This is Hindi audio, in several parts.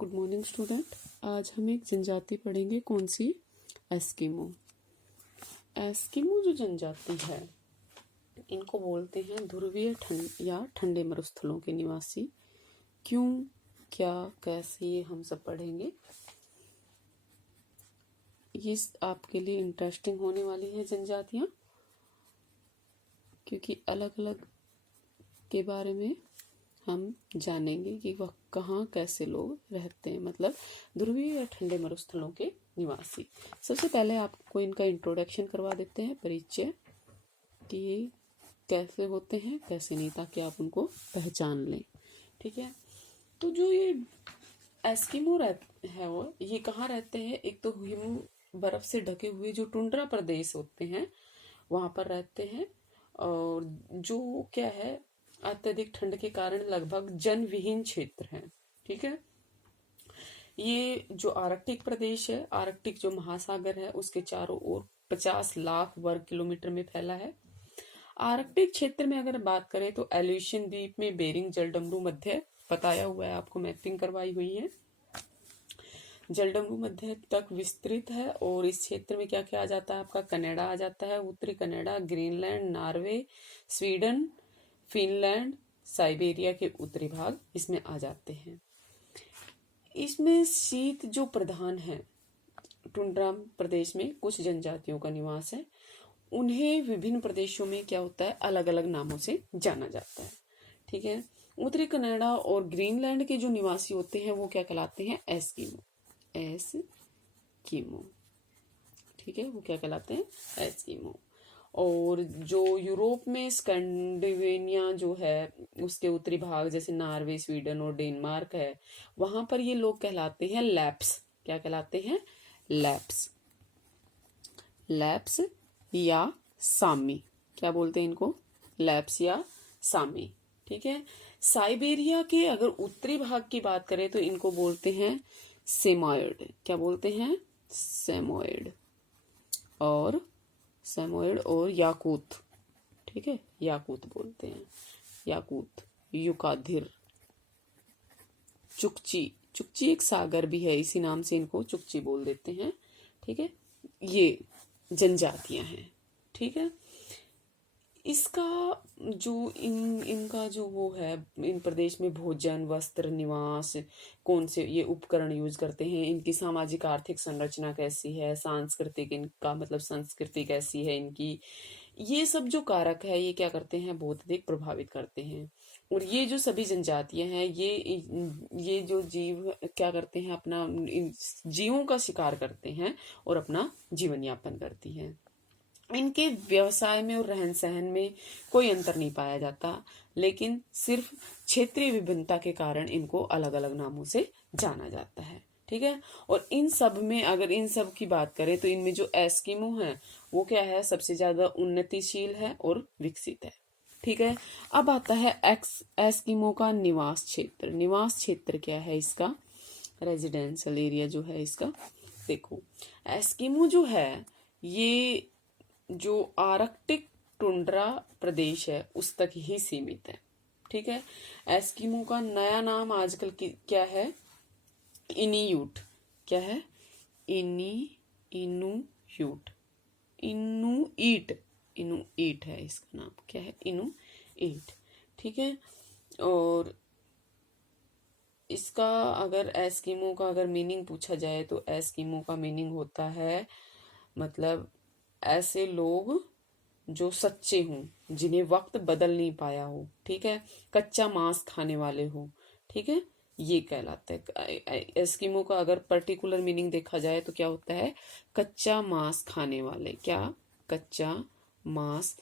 Good morning student. आज हम एक जनजाति पढ़ेंगे। कौन सी? एस्किमो। एस्किमो जो जनजाति है, इनको बोलते हैं ध्रुवीय या ठंडे मरुस्थलों के निवासी। क्यों, क्या, कैसे, ये हम सब पढ़ेंगे। ये आपके लिए इंटरेस्टिंग होने वाली है जनजातियां, क्योंकि अलग अलग के बारे में हम जानेंगे कि वह कहाँ कैसे लोग रहते हैं, मतलब ध्रुवीय या ठंडे मरुस्थलों के निवासी। सबसे पहले आपको इनका इंट्रोडक्शन करवा देते हैं, परिचय, कि ये कैसे होते हैं कैसे नहीं, ताकि आप उनको पहचान लें। ठीक है। तो जो ये एस्किमो है वो ये कहाँ रहते हैं? एक तो हिम बर्फ से ढके हुए जो टुंड्रा प्रदेश होते हैं वहां पर रहते हैं, और जो क्या है, अत्यधिक ठंड के कारण लगभग जनविहीन क्षेत्र है। ठीक है। ये जो आर्कटिक प्रदेश है, आर्कटिक जो महासागर है, उसके चारों ओर 50 लाख वर्ग किलोमीटर में फैला है। आर्कटिक क्षेत्र में अगर बात करें तो एल्यूशियन द्वीप में बेरिंग जलडमरू मध्य बताया हुआ है, आपको मैपिंग करवाई हुई है। जलडमरू मध्य तक विस्तृत है, और इस क्षेत्र में क्या क्या आ जाता है? आपका कनाडा आ जाता है, उत्तरी Canada, Greenland, Norway, Sweden, Finland, Siberia के उत्तरी भाग इसमें आ जाते हैं। इसमें शीत जो प्रधान है, टुंड्रा प्रदेश में कुछ जनजातियों का निवास है। उन्हें विभिन्न प्रदेशों में क्या होता है, अलग अलग नामों से जाना जाता है। ठीक है। उत्तरी कनाडा और ग्रीनलैंड के जो निवासी होते हैं वो क्या कहलाते हैं? एस्किमो। एस्किमो। ठीक है, वो क्या कहलाते हैं? एस्किमो। और जो यूरोप में स्कैंडिनेविया जो है, उसके उत्तरी भाग जैसे नॉर्वे, स्वीडन और डेनमार्क है, वहां पर ये लोग कहलाते हैं लैप्स। क्या कहलाते हैं? लैप्स। लैप्स या सामी। क्या बोलते हैं इनको? लैप्स या सामी। ठीक है। साइबेरिया के अगर उत्तरी भाग की बात करें तो इनको बोलते हैं सेमोइड। क्या बोलते हैं? सेमोइड। और सेमोइड और याकूत। ठीक है, याकूत बोलते हैं। याकूत, युकाधिर, चुकची। चुकची एक सागर भी है, इसी नाम से इनको चुकची बोल देते हैं। ठीक है। ये जनजातियां हैं। ठीक है। इसका जो इनका जो वो है, इन प्रदेश में भोजन, वस्त्र, निवास, कौन से ये उपकरण यूज करते हैं, इनकी सामाजिक आर्थिक संरचना कैसी है, सांस्कृतिक इनका मतलब संस्कृति कैसी है इनकी, ये सब जो कारक है ये क्या करते हैं? बहुत अधिक प्रभावित करते हैं। और ये जो सभी जनजातियां हैं, ये जो जीव क्या करते हैं, अपना जीवों का शिकार करते हैं और अपना जीवन यापन करती हैं। इनके व्यवसाय में और रहन सहन में कोई अंतर नहीं पाया जाता, लेकिन सिर्फ क्षेत्रीय विभिन्नता के कारण इनको अलग अलग नामों से जाना जाता है। ठीक है। और इन सब में अगर इन सब की बात करें तो इनमें जो एस्किमो है वो क्या है? सबसे ज्यादा उन्नतिशील है और विकसित है। ठीक है। अब आता है एस्किमो का निवास क्षेत्र। निवास क्षेत्र क्या है इसका? रेजिडेंशियल एरिया जो है इसका। देखो, एस्किमो जो है ये जो आर्कटिक टुंड्रा प्रदेश है उस तक ही सीमित है। ठीक है। एस्किमो का नया नाम आजकल क्या है? इनियूट। क्या है? इनुयूट। इनुईट है इसका नाम। क्या है? इनुईट। ठीक है। और इसका अगर एस्किमो का अगर मीनिंग पूछा जाए तो एस्किमो का मीनिंग होता है, मतलब ऐसे लोग जो सच्चे हों, जिन्हें वक्त बदल नहीं पाया हो। ठीक है। कच्चा मांस खाने वाले हो। ठीक है, ये कहलाता है एस्किमो का। अगर पर्टिकुलर मीनिंग देखा जाए तो क्या होता है? कच्चा मांस खाने वाले। क्या? कच्चा मांस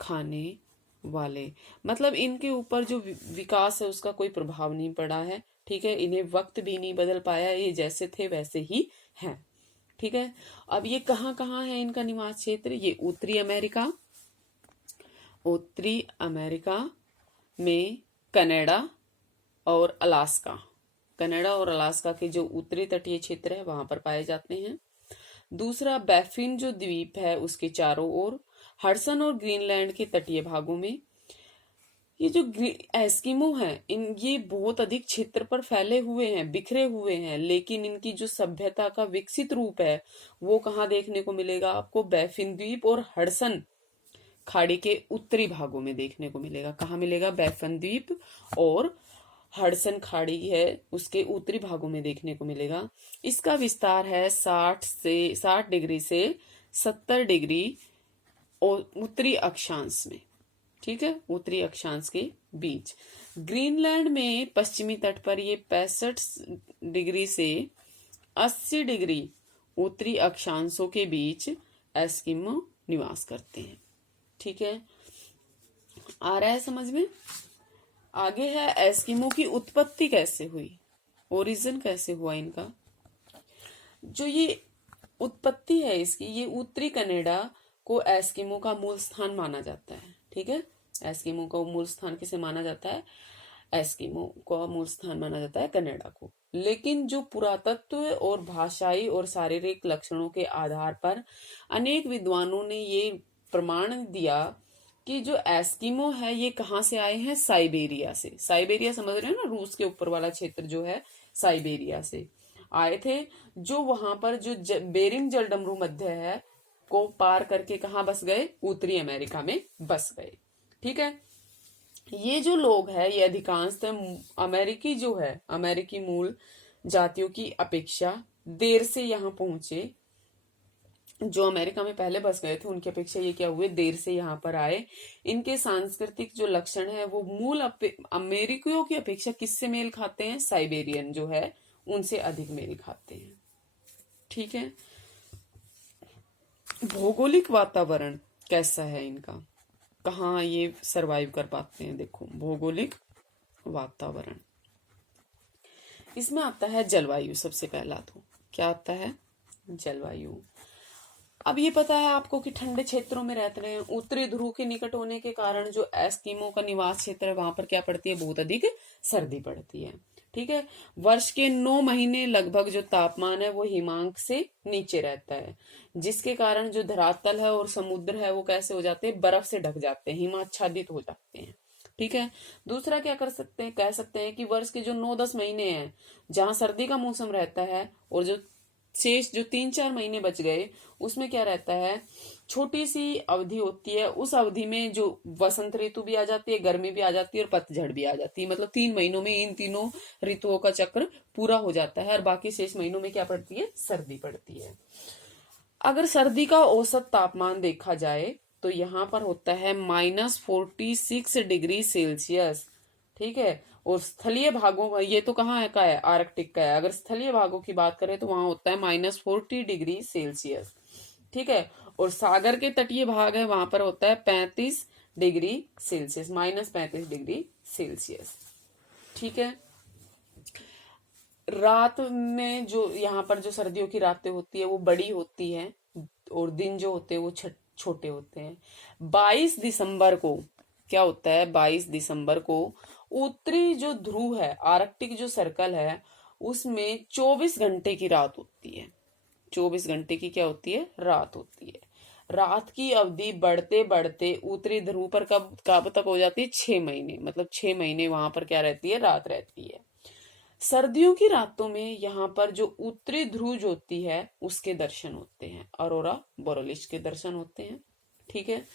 खाने वाले, मतलब इनके ऊपर जो विकास है उसका कोई प्रभाव नहीं पड़ा है। ठीक है। इन्हें वक्त भी नहीं बदल पाया, ये जैसे थे वैसे ही हैं। ठीक है। अब ये कहाँ कहाँ है इनका निवास क्षेत्र? ये उत्तरी अमेरिका में कनाडा और अलास्का। कनाडा और अलास्का के जो उत्तरी तटीय क्षेत्र है वहां पर पाए जाते हैं। दूसरा, बैफिन जो द्वीप है उसके चारों ओर, हडसन और ग्रीनलैंड के तटीय भागों में, ये जो एस्किमो हैं, ये बहुत अधिक क्षेत्र पर फैले हुए हैं, बिखरे हुए हैं, लेकिन इनकी जो सभ्यता का विकसित रूप है वो कहाँ देखने को मिलेगा आपको? बैफिन द्वीप और हडसन खाड़ी के उत्तरी भागों में देखने को मिलेगा। कहाँ मिलेगा? बैफिन द्वीप और हडसन खाड़ी है उसके उत्तरी भागों में देखने को मिलेगा। इसका विस्तार है 60 डिग्री से 70 डिग्री और उत्तरी अक्षांश में, ठीक है, उत्तरी अक्षांश के बीच। ग्रीनलैंड में पश्चिमी तट पर ये 65 डिग्री से 80 डिग्री उत्तरी अक्षांशों के बीच एस्किमो निवास करते हैं। ठीक है, आ रहा है समझ में? आगे है एस्किमो की उत्पत्ति कैसे हुई, ओरिजिन कैसे हुआ इनका। जो ये उत्पत्ति है इसकी, ये उत्तरी कनाडा को एस्किमो का मूल स्थान माना जाता है। ठीक है, एस्किमो का मूल स्थान किसे माना जाता है? एस्किमो का मूल स्थान माना जाता है कनाडा को। लेकिन जो पुरातत्व और भाषाई और शारीरिक लक्षणों के आधार पर अनेक विद्वानों ने ये प्रमाण दिया कि जो एस्किमो है ये कहाँ से आए हैं? साइबेरिया से। साइबेरिया समझ रहे हो ना, रूस के ऊपर वाला क्षेत्र जो है, साइबेरिया से आए थे। जो वहां पर जो बेरिंग जलडमरू मध्य है को पार करके कहाँ बस गए? उत्तरी अमेरिका में बस गए। ठीक है, ये जो लोग हैं ये अधिकांशतः अमेरिकी जो है, अमेरिकी मूल जातियों की अपेक्षा देर से यहाँ पहुंचे। जो अमेरिका में पहले बस गए थे उनकी अपेक्षा ये क्या हुए? देर से यहाँ पर आए। इनके सांस्कृतिक जो लक्षण है वो मूल अमेरिकियों की अपेक्षा किससे मेल खाते हैं? साइबेरियन जो है उनसे अधिक मेल खाते हैं। ठीक है, भौगोलिक वातावरण कैसा है इनका, कहाँ ये सरवाइव कर पाते हैं? देखो, भौगोलिक वातावरण, इसमें आता है जलवायु। सबसे पहला तो क्या आता है? जलवायु। अब ये पता है आपको कि ठंडे क्षेत्रों में रहते हैं, उत्तरी ध्रुव के निकट होने के कारण जो एस्किमो का निवास क्षेत्र है वहां पर क्या पड़ती है? बहुत अधिक सर्दी पड़ती है। ठीक है, वर्ष के 9 महीने लगभग जो तापमान है वो हिमांक से नीचे रहता है, जिसके कारण जो धरातल है और समुद्र है वो कैसे हो जाते हैं? बर्फ से ढक जाते हैं, हिमाच्छादित हो जाते हैं। ठीक है, दूसरा क्या कर सकते हैं? कह सकते हैं कि वर्ष के जो 9-10 महीने हैं जहां सर्दी का मौसम रहता है और जो शेष जो 3-4 महीने बच गए उसमें क्या रहता है? छोटी सी अवधि होती है, उस अवधि में जो वसंत ऋतु भी आ जाती है, गर्मी भी आ जाती है और पतझड़ भी आ जाती है। मतलब 3 महीनों में इन तीनों ऋतुओं का चक्र पूरा हो जाता है और बाकी शेष महीनों में क्या पड़ती है? सर्दी पड़ती है। अगर सर्दी का औसत तापमान देखा जाए तो यहाँ पर होता है -46 डिग्री सेल्सियस। ठीक है, और स्थलीय भागों, ये तो कहाँ का है? आर्कटिक का है। अगर स्थलीय भागों की बात करें तो वहां होता है -40 डिग्री सेल्सियस। ठीक है, और सागर के तटीय भाग है वहां पर होता है 35 डिग्री सेल्सियस, -35 डिग्री सेल्सियस। ठीक है, रात में जो यहाँ पर जो सर्दियों की रातें होती है वो बड़ी होती है और दिन जो होते हैं वो छोटे होते हैं। 22 दिसंबर को क्या होता है? 22 दिसंबर को उत्तरी जो ध्रुव है, आर्कटिक जो सर्कल है, उसमें 24 घंटे की रात होती है। 24 घंटे की क्या होती है? रात होती है। रात की अवधि बढ़ते बढ़ते उत्तरी ध्रुव पर कब तक हो जाती है? 6 महीने। मतलब 6 महीने वहां पर क्या रहती है? रात रहती है। सर्दियों की रातों में यहाँ पर जो उत्तरी ध्रुव जो होती है उसके दर्शन होते हैं, अरोरा बोरेलिस के दर्शन होते हैं। ठीक है,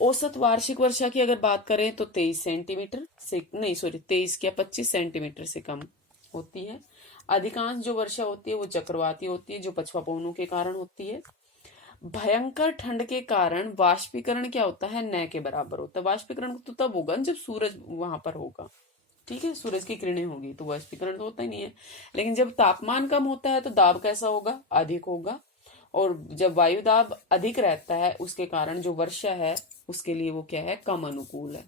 औसत वार्षिक वर्षा की अगर बात करें तो 23 सेंटीमीटर से, नहीं सॉरी 23 क्या 25 सेंटीमीटर से कम होती है। अधिकांश जो वर्षा होती है वो चक्रवाती होती है, जो पछुआ पवनों के कारण होती है। भयंकर ठंड के कारण वाष्पीकरण क्या होता है? न के बराबर होता है। वाष्पीकरण तो तब होगा जब सूरज वहां पर होगा। ठीक है, सूरज की किरणें होगी तो वाष्पीकरण तो होता ही नहीं है। लेकिन जब तापमान कम होता है तो दाब कैसा होगा? अधिक होगा। और जब वायु दाब अधिक रहता है उसके कारण जो वर्षा है उसके लिए वो क्या है? कम अनुकूल है।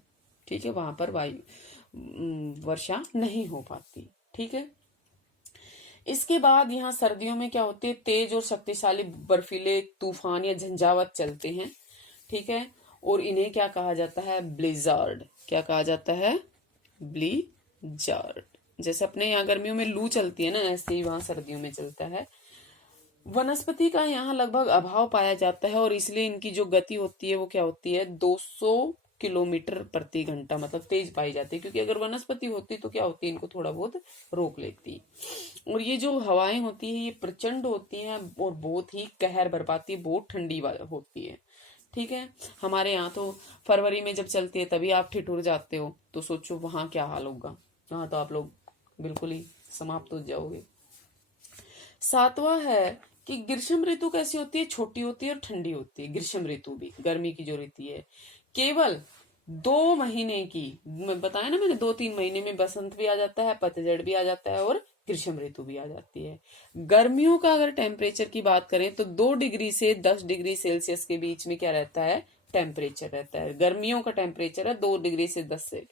ठीक है, वहां पर वर्षा नहीं हो पाती। ठीक है, इसके बाद यहाँ सर्दियों में क्या होती है? तेज और शक्तिशाली बर्फीले तूफान या झंझावत चलते हैं। ठीक है, और इन्हें क्या कहा जाता है? ब्लिजार्ड। क्या कहा जाता है? ब्लिजार्ड। जैसे अपने यहाँ गर्मियों में लू चलती है ना, ऐसे ही वहां सर्दियों में चलता है। वनस्पति का यहाँ लगभग अभाव पाया जाता है और इसलिए इनकी जो गति होती है वो क्या होती है? 200 किलोमीटर प्रति घंटा मतलब तेज पाई जाती है, क्योंकि अगर वनस्पति होती तो क्या होती, इनको थोड़ा बहुत रोक लेती। और ये जो हवाएं होती है ये प्रचंड होती हैं और बहुत ही कहर बरपाती है, बहुत ठंडी होती है। ठीक है, हमारे यहाँ तो फरवरी में जब चलती है तभी आप ठिठुर जाते हो, तो सोचो वहां क्या हाल होगा। वहां तो आप लोग बिल्कुल ही समाप्त हो जाओगे। सातवां है कि ग्रीष्म ऋतु कैसी होती है, छोटी होती है और ठंडी होती है। ग्रीष्म ऋतु भी गर्मी की जो ऋतु है केवल 2 महीने की, मैं बताया ना मैंने 2-3 महीने में बसंत भी आ जाता है, पतझड़ भी आ जाता है और ग्रीष्म ऋतु भी आ जाती है। गर्मियों का अगर टेम्परेचर की बात करें तो 2 डिग्री से 10 डिग्री सेल्सियस के बीच में क्या रहता है, टेम्परेचर रहता है। गर्मियों का टेम्परेचर है 2 डिग्री से 10 से।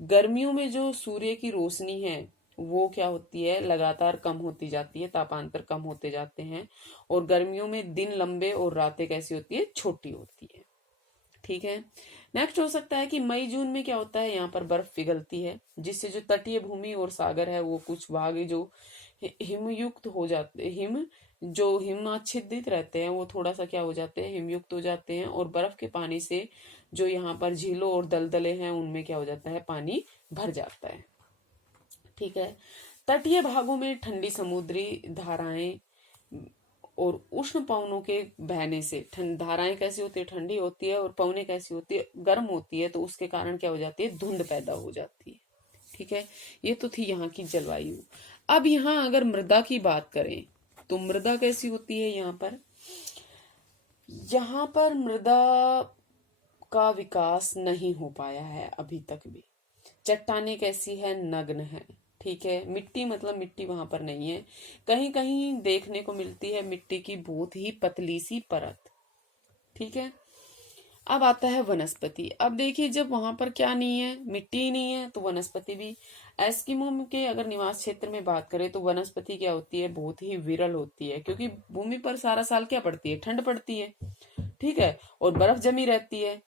गर्मियों में जो सूर्य की रोशनी है वो क्या होती है, लगातार कम होती जाती है, तापांतर कम होते जाते हैं। और गर्मियों में दिन लंबे और रातें कैसी होती है, छोटी होती है। ठीक है, नेक्स्ट हो सकता है कि मई जून में क्या होता है, यहाँ पर बर्फ पिघलती है, जिससे जो तटीय भूमि और सागर है वो कुछ भाग जो हिमयुक्त हो जाते, हिमाच्छादित रहते हैं वो थोड़ा सा क्या हो जाते हैं, हिमयुक्त हो जाते हैं। और बर्फ के पानी से जो यहाँ पर झीलों और दलदले हैं उनमें क्या हो जाता है, पानी भर जाता है। ठीक है, तटीय भागों में ठंडी समुद्री धाराएं और उष्ण पवनों के बहने से, धाराएं कैसी होती है, ठंडी होती है, और पवनें कैसी होती है, गर्म होती है, तो उसके कारण क्या हो जाती है, धुंध पैदा हो जाती है। ठीक है, ये तो थी यहाँ की जलवायु। अब यहाँ अगर मृदा की बात करें तो मृदा कैसी होती है, यहाँ पर मृदा का विकास नहीं हो पाया है अभी तक भी। चट्टाने कैसी है, नग्न है। ठीक है, मिट्टी मतलब मिट्टी वहां पर नहीं है, कहीं कहीं देखने को मिलती है मिट्टी की बहुत ही पतली सी परत। ठीक है, अब आता है वनस्पति। अब देखिए जब वहां पर क्या नहीं है, मिट्टी ही नहीं है, तो वनस्पति भी। एस्किमो के अगर निवास क्षेत्र में बात करें तो वनस्पति क्या होती है, बहुत ही विरल होती है, क्योंकि भूमि पर सारा साल क्या पड़ती है, ठंड पड़ती है। ठीक है, और बर्फ जमी रहती है।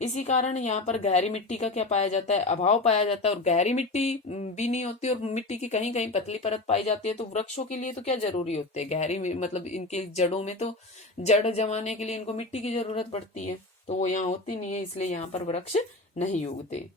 इसी कारण यहाँ पर गहरी मिट्टी का क्या पाया जाता है, अभाव पाया जाता है, और गहरी मिट्टी भी नहीं होती और मिट्टी की कहीं कहीं पतली परत पाई जाती है। तो वृक्षों के लिए तो क्या जरूरी होते हैं, गहरी मतलब इनके जड़ों में तो जड़ जमाने के लिए इनको मिट्टी की जरूरत पड़ती है, तो वो यहाँ होती नहीं है, इसलिए यहाँ पर वृक्ष नहीं उगते।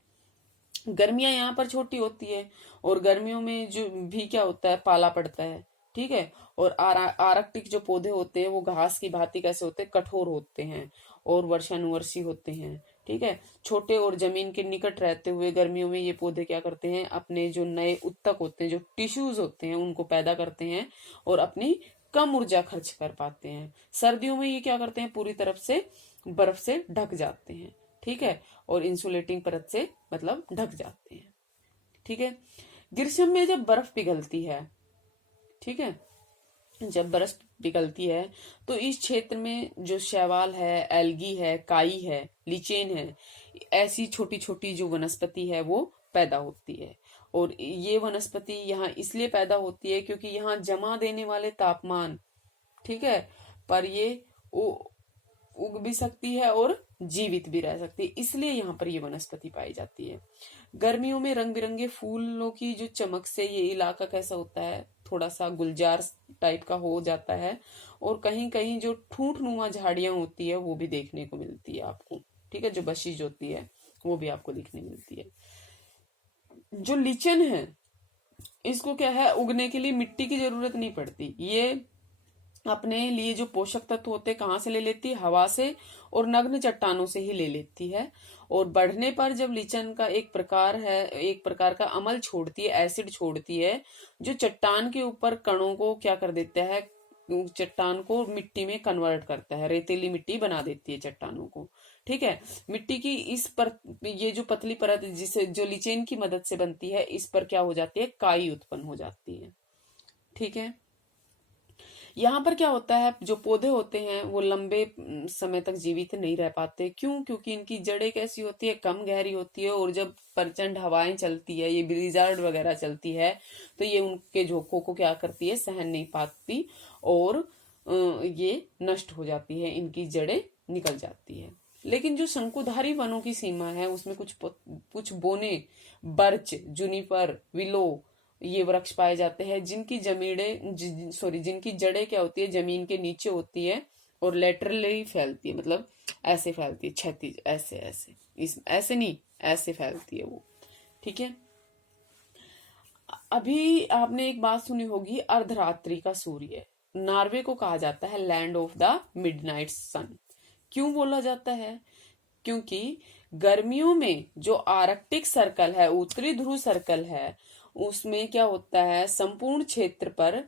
गर्मियां यहाँ पर छोटी होती है और गर्मियों में जो भी क्या होता है, पाला पड़ता है। ठीक है, और आर्कटिक जो पौधे होते हैं वो घास की भांति कैसे होते हैं, कठोर होते हैं और वर्षानुवर्षी होते हैं। ठीक है, छोटे और जमीन के निकट रहते हुए गर्मियों में ये पौधे क्या करते हैं, अपने जो नए उत्तक होते हैं, जो टिश्यूज होते हैं, उनको पैदा करते हैं और अपनी कम ऊर्जा खर्च कर पाते हैं। सर्दियों में ये क्या करते हैं, पूरी तरफ से बर्फ से ढक जाते हैं। ठीक है, और इंसुलेटिंग परत से मतलब ढक जाते हैं। ठीक है, ग्रीष्म में जब बर्फ पिघलती है, ठीक है, जब बर्फ पिघलती है तो इस क्षेत्र में जो शैवाल है, एल्गी है, काई है, लिचेन है, ऐसी छोटी छोटी जो वनस्पति है वो पैदा होती है। और ये वनस्पति यहाँ इसलिए पैदा होती है क्योंकि यहाँ जमा देने वाले तापमान, ठीक है, पर ये उग भी सकती है और जीवित भी रह सकती है, इसलिए यहाँ पर ये वनस्पति पाई जाती है। गर्मियों में रंग बिरंगे फूलों की जो चमक से ये इलाका कैसा होता है, थोड़ा सा गुलजार टाइप का हो जाता है। और कहीं कहीं जो ठूंठ नुमा झाड़ियां होती है वो भी देखने को मिलती है आपको। ठीक है, जो बशिश होती है वो भी आपको दिखने मिलती है। जो लीचन है इसको क्या है, उगने के लिए मिट्टी की जरूरत नहीं पड़ती, ये अपने लिए जो पोषक तत्व होते हैं कहाँ से ले लेती है, हवा से और नग्न चट्टानों से ही ले लेती है। और बढ़ने पर जब लीचन का एक प्रकार का अम्ल छोड़ती है, एसिड छोड़ती है, जो चट्टान के ऊपर कणों को क्या कर देता है, चट्टान को मिट्टी में कन्वर्ट करता है, रेतीली मिट्टी बना देती है चट्टानों को। ठीक है, मिट्टी की ये जो पतली परत जिसे जो लीचेन की मदद से बनती है, इस पर क्या हो जाती है, काई उत्पन्न हो जाती है। ठीक है, यहाँ पर क्या होता है, जो पौधे होते हैं वो लंबे समय तक जीवित नहीं रह पाते। क्यों? क्योंकि इनकी जड़ें कैसी होती है, कम गहरी होती है, और जब प्रचंड हवाएं चलती है, ये ब्लिज़ार्ड वगैरह चलती है, तो ये उनके झोंकों को क्या करती है, सहन नहीं पाती और ये नष्ट हो जाती है, इनकी जड़ें निकल जाती है। लेकिन जो शंकुधारी वनों की सीमा है उसमें कुछ बोने, बर्च, जुनिपर, विलो, ये वृक्ष पाए जाते हैं जिनकी जिनकी जड़ें क्या होती है, जमीन के नीचे होती है और लेटरली फैलती है, मतलब ऐसे फैलती है, क्षैतिज ऐसे ऐसे, इस ऐसे नहीं, ऐसे फैलती है वो। ठीक है। अभी आपने एक बात सुनी होगी, अर्धरात्रि का सूर्य। नॉर्वे को कहा जाता है लैंड ऑफ द मिडनाइट सन। क्यों बोला जाता है? क्योंकि गर्मियों में जो आर्कटिक सर्कल है, उत्तरी ध्रुव सर्कल है, उसमें क्या होता है, संपूर्ण क्षेत्र पर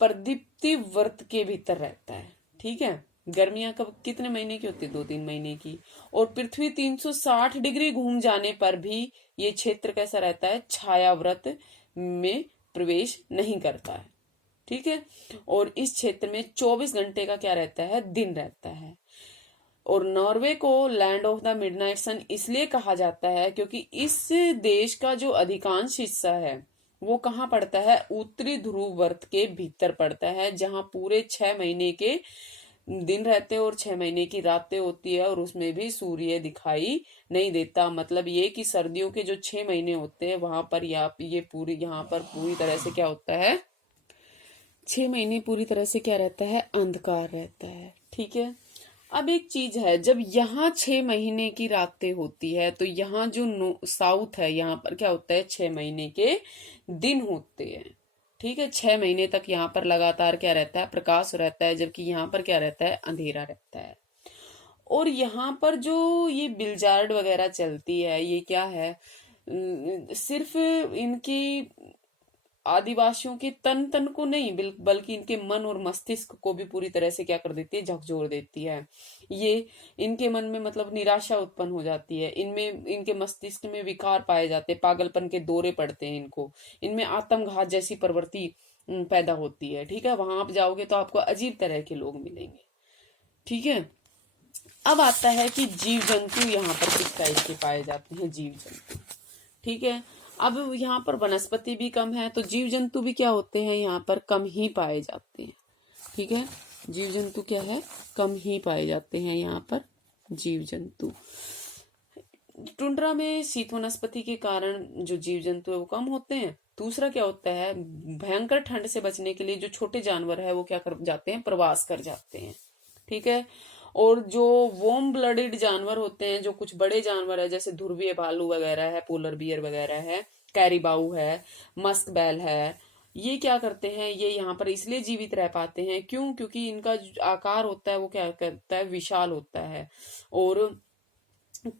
प्रदीप्ति वर्त के भीतर रहता है। ठीक है। गर्मियां कब कितने महीने की होती है? 2-3 महीने की। और पृथ्वी 360 डिग्री घूम जाने पर भी ये क्षेत्र कैसा रहता है? छायाव्रत में प्रवेश नहीं करता है। ठीक है। और इस क्षेत्र में 24 घंटे का क्या रहता है? दिन रहता है। और नॉर्वे को लैंड ऑफ द मिडनाइट सन इसलिए कहा जाता है क्योंकि इस देश का जो अधिकांश हिस्सा है वो कहाँ पड़ता है? उत्तरी ध्रुव वर्त के भीतर पड़ता है, जहां पूरे 6 महीने के दिन रहते हैं और 6 महीने की रातें होती है, और उसमें भी सूर्य दिखाई नहीं देता। मतलब ये कि सर्दियों के जो 6 महीने होते हैं वहां पर ये पूरी यहाँ पर पूरी तरह से क्या होता है? 6 महीने पूरी तरह से क्या रहता है? अंधकार रहता है। ठीक है। अब एक चीज है, जब यहाँ 6 महीने की रातें होती है तो यहाँ जो साउथ है, यहाँ पर क्या होता है? 6 महीने के दिन होते हैं। ठीक है। 6 महीने तक यहाँ पर लगातार क्या रहता है? प्रकाश रहता है, जबकि यहाँ पर क्या रहता है? अंधेरा रहता है। और यहाँ पर जो ये बिलजार्ड वगैरह चलती है, ये क्या है? सिर्फ इनकी आदिवासियों के तन तन को नहीं, बल्कि इनके मन और मस्तिष्क को भी पूरी तरह से क्या कर देती है? झकझोर देती है। ये इनके मन में मतलब निराशा उत्पन्न हो जाती है, इनमें इनके मस्तिष्क में विकार पाए जाते हैं, पागलपन के दौरे पड़ते हैं इनको, इनमें आत्मघात जैसी प्रवृत्ति पैदा होती है। ठीक है। वहां आप जाओगे तो आपको अजीब तरह के लोग मिलेंगे। ठीक है। अब आता है कि जीव जंतु यहाँ पर किस टाइप के पाए जाते हैं? जीव जंतु। ठीक है। अब यहाँ पर वनस्पति भी कम है तो जीव जंतु भी क्या होते हैं? यहाँ पर कम ही पाए जाते हैं। ठीक है। जीव जंतु क्या है? कम ही पाए जाते हैं यहाँ पर जीव जंतु। टुंड्रा में शीत वनस्पति के कारण जो जीव जंतु है वो कम होते हैं। दूसरा क्या होता है? भयंकर ठंड से बचने के लिए जो छोटे जानवर है वो क्या कर जाते हैं? प्रवास कर जाते हैं। ठीक है। और जो वार्म ब्लडेड जानवर होते हैं, जो कुछ बड़े जानवर है, जैसे ध्रुवीय भालू वगैरह है, पोलर बियर वगैरह है, कैरिबाऊ है, मस्क बैल है, ये क्या करते हैं? ये यहाँ पर इसलिए जीवित रह पाते हैं। क्यों? क्योंकि इनका जो आकार होता है वो क्या करता है? विशाल होता है। और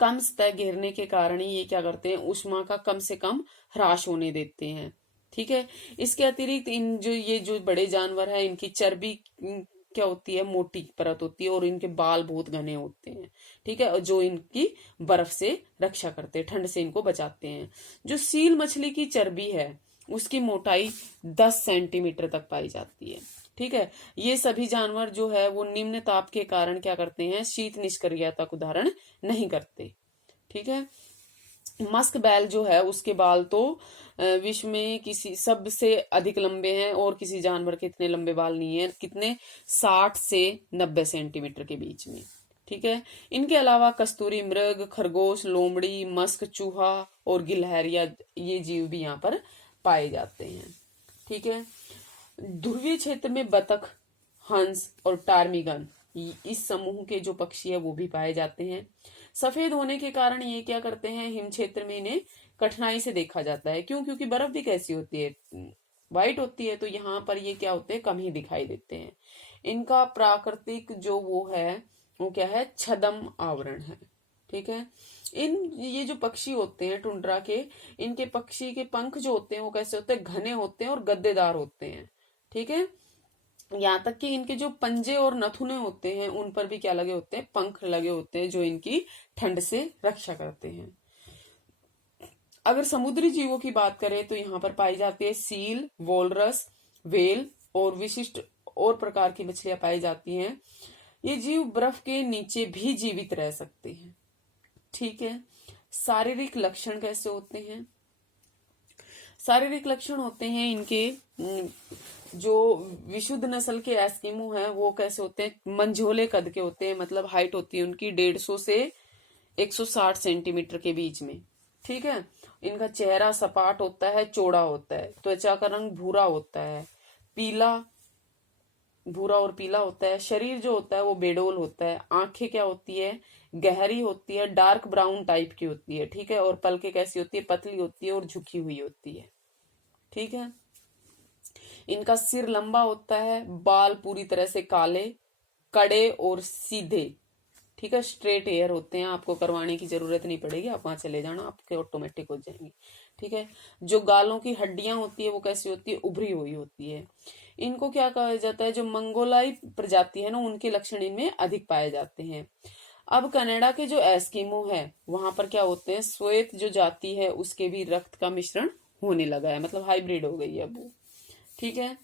कम सतह घेरने के कारण ही ये क्या करते हैं? ऊष्मा का कम से कम ह्रास होने देते हैं। ठीक है। इसके अतिरिक्त ये जो बड़े जानवर हैं, इनकी चर्बी क्या होती है? मोटी परत होती है, और इनके बाल बहुत घने होते हैं। ठीक है। जो इनकी बर्फ से रक्षा करते हैं, ठंड से इनको बचाते हैं। जो सील मछली की चर्बी है उसकी मोटाई 10 सेंटीमीटर तक पाई जाती है। ठीक है। ये सभी जानवर जो है वो निम्न ताप के कारण क्या करते हैं? शीत निष्क्रियता को धारण नहीं करते। ठीक है। मस्क बैल जो है उसके बाल तो विश्व में किसी सबसे अधिक लंबे हैं, और किसी जानवर के इतने लंबे बाल नहीं है। कितने? 60 से 90 सेंटीमीटर के बीच में। ठीक है। इनके अलावा कस्तूरी मृग, खरगोश, लोमड़ी, मस्क, चूहा और गिलहरिया, ये जीव भी यहाँ पर पाए जाते हैं। ठीक है। ध्रुवीय क्षेत्र में बतख, हंस और टार्मिगन, इस समूह के जो पक्षी है वो भी पाए जाते हैं। सफेद होने के कारण ये क्या करते हैं? हिम क्षेत्र में इन्हें कठिनाई से देखा जाता है। क्यों? क्योंकि बर्फ भी कैसी होती है? व्हाइट होती है। तो यहाँ पर ये क्या होते हैं? कम ही दिखाई देते हैं। इनका प्राकृतिक जो वो है वो क्या है? छद्म आवरण है। ठीक है। ये जो पक्षी होते हैं टुंड्रा के, इनके पक्षी के पंख जो होते हैं वो कैसे होते हैं? घने होते हैं और गद्देदार होते हैं। ठीक है। यहाँ तक कि इनके जो पंजे और नथुने होते हैं उन पर भी क्या लगे होते हैं? पंख लगे होते हैं, जो इनकी ठंड से रक्षा करते हैं। अगर समुद्री जीवों की बात करें तो यहाँ पर पाई जाती है सील, वोलरस, वेल और विशिष्ट और प्रकार की मछलियां पाई जाती हैं। ये जीव बर्फ के नीचे भी जीवित रह सकते हैं। ठीक है। शारीरिक लक्षण कैसे होते हैं? शारीरिक लक्षण होते हैं इनके, जो विशुद्ध नस्ल के एस्किमो हैं वो कैसे होते हैं? मंझोले कद के होते हैं। मतलब हाइट होती है उनकी 150 से 160 सेंटीमीटर के बीच में। ठीक है। इनका चेहरा सपाट होता है, चौड़ा होता है। त्वचा का रंग भूरा होता है, पीला भूरा और पीला होता है। शरीर जो होता है वो बेडोल होता है। आंखें क्या होती है, गहरी होती है, डार्क ब्राउन टाइप की होती है, ठीक है। और पलकें कैसी होती है, पतली होती है और झुकी हुई होती है, ठीक है। इनका सिर लंबा होता है, बाल पूरी तरह से काले, कड़े और सीधे, ठीक है। स्ट्रेट हेयर होते हैं, आपको करवाने की जरूरत नहीं पड़ेगी, आप वहां चले जाना, आपके ऑटोमेटिक हो जाएंगे, ठीक है। जो गालों की हड्डियां होती है वो कैसी होती है, उभरी हुई होती है। इनको क्या कहा जाता है, जो मंगोलाई प्रजाति है ना, उनके लक्षण इनमें अधिक पाए जाते हैं। अब कनाडा के जो एस्किमो है वहां पर क्या होते हैं, श्वेत जो जाति है उसके भी रक्त का मिश्रण होने लगा है, मतलब हाइब्रिड हो गई है वो, ठीक है।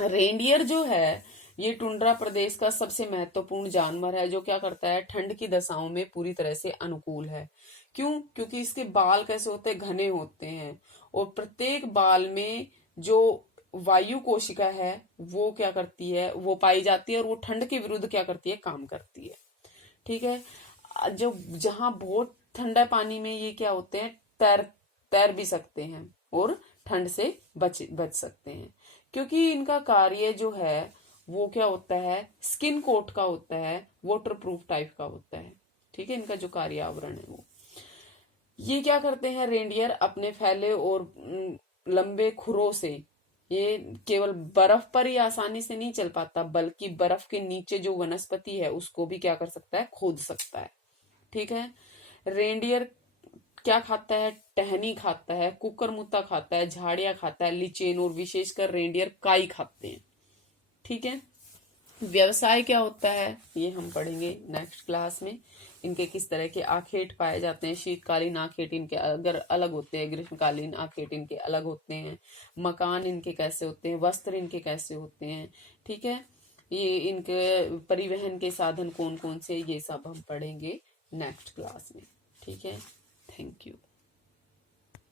रेंडियर जो है ये टुंड्रा प्रदेश का सबसे महत्वपूर्ण जानवर है, जो क्या करता है, ठंड की दशाओं में पूरी तरह से अनुकूल है। क्यों? क्योंकि इसके बाल कैसे होते हैं, घने होते हैं, और प्रत्येक बाल में जो वायु कोशिका है वो क्या करती है, वो पाई जाती है, और वो ठंड के विरुद्ध क्या करती है, काम करती है, ठीक है। जो जहां बहुत ठंडा पानी में ये क्या होते हैं, तैर तैर भी सकते हैं और ठंड से बच सकते हैं, क्योंकि इनका कार्य जो है वो क्या होता है, स्किन कोट का होता है, वाटर प्रूफ टाइप का होता है, ठीक है। इनका जो कार्य आवरण है वो, ये क्या करते हैं, रेंडियर अपने फैले और लंबे खुरों से ये केवल बर्फ पर ही आसानी से नहीं चल पाता, बल्कि बर्फ के नीचे जो वनस्पति है उसको भी क्या कर सकता है, खोद सकता है, ठीक है। रेंडियर क्या खाता है, टहनी खाता है, कुकरमुत्ता खाता है, झाड़ियां खाता है, लिचेन, और विशेषकर रेंडियर काई खाते हैं, ठीक है। व्यवसाय क्या होता है ये हम पढ़ेंगे नेक्स्ट क्लास में। इनके किस तरह के आखेट पाए जाते हैं, शीतकालीन आखेट इनके अगर अलग होते हैं, ग्रीष्मकालीन आखेट इनके अलग होते हैं, मकान इनके कैसे होते हैं, वस्त्र इनके कैसे होते हैं, ठीक है। ये इनके परिवहन के साधन कौन कौन से, ये सब हम पढ़ेंगे नेक्स्ट क्लास में, ठीक है। Thank you.